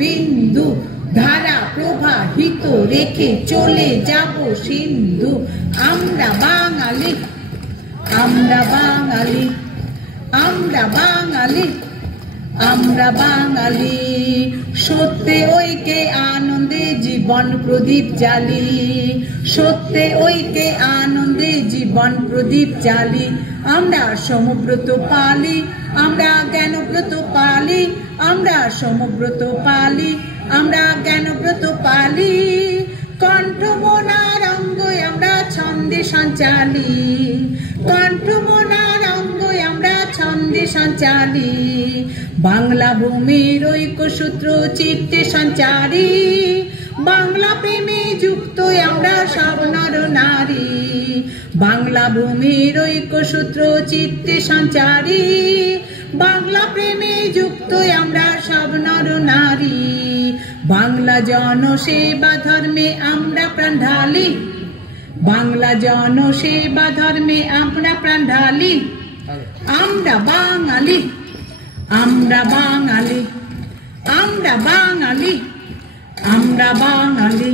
বিন্দু ধারা প্রবাহিত রেখে চলে যাব সিন্ধু। আমরা বাঙালি, আমরা বাঙালি, আমরা বাঙালি, আমরা বাঙালি। সত্যে ঐক্যে আনন্দে জীবন প্রদীপ জ্বালি, সত্যে ঐক্যে আনন্দে জীবন প্রদীপ জ্বালি। আমরা সমব্রত পালি, আমরা জ্ঞানব্রত পালি, আমরা সমব্রত পালি, আমরা জ্ঞানব্রত পালি। কণ্ঠ মনার অঙ্গই আমরা ছন্দে সঞ্চালি, কণ্ঠ মনার অঙ্গই আমরা ছন্দে সঞ্চালি। বাংলা ভূমির ঐক্যসূত্র চিত্তে সঞ্চারী, বাংলা প্রেমে যুক্ত আমরা সব নর নারী। বাংলা ভূমির ঐক্যসূত্র চিত্তে সঞ্চারী, বাংলা প্রেমে যুক্ত আমরা সব নর নারী। বাংলা জনসেবা ধর্মে আমরা প্রাণ ঢালি, বাংলা জনসেবা ধর্মে আমরা প্রাণ ঢালি। আমরা বাঙালি, আমরা বাঙালি, আমরা বাঙালি, আমরা বাঙালি।